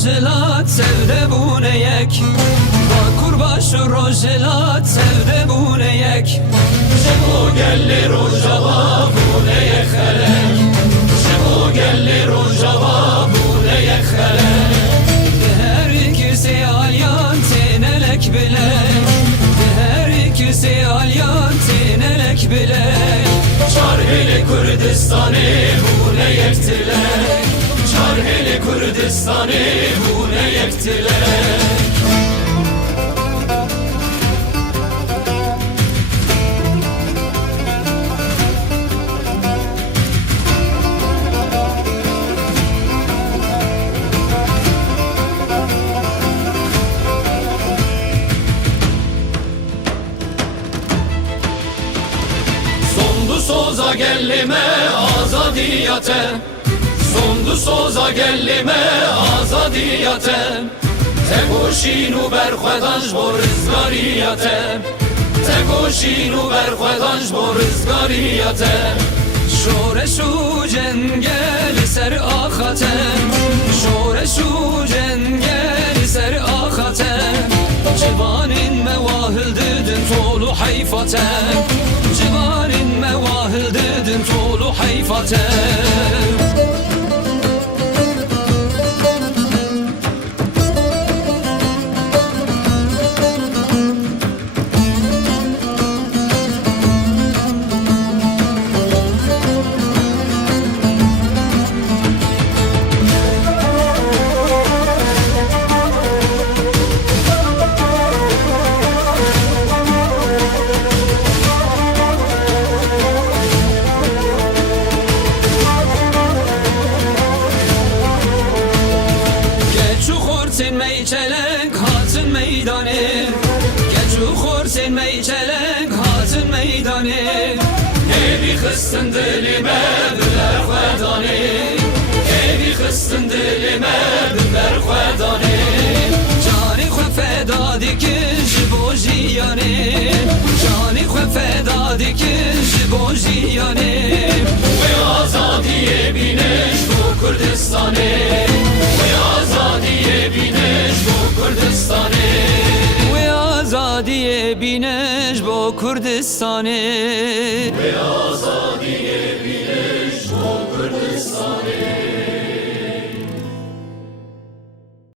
روزلات sevde bune yek Kurbaş rojelat sevde bune yek Şebo gelli rojava bune yek helek Şebo gelli rojava bune yek helek Her ikisi alyan tenelek bilek Her ikisi alyan tenelek bilek Çarheli Kürdistan'ı bune yektilek Çarheli Kürdistan'ı bune yektilek Soza gellime azadiyate Sondu soza gellime azadiyate Tekoşinu berxwedanj bo rizgariyate Tekoşinu berxwedanj bo rizgariyate Şoreşu cengeli ser axate Şoreşu cengeli ser axate Civanin mevahil didin tolu hayfate Civanin mevahil didin tolu hayfate Sen meyçelenk hatın meydanı Geçu khor sen meyçelenk hatın meydanı Evi xıstın dilime biber xwedanı Evi xıstın dilime biber xwedanı Cani xwe feda dikin ji bo jiyanê Cani xwe feda dikin ji bo jiyanê Wê azadiyê bîne ji bo Kurdistanê Wê azadiyê bîne ji bo Kurdistanê Wê azadiyê bîne ji bo Kurdistanê Wê azadiyê bîne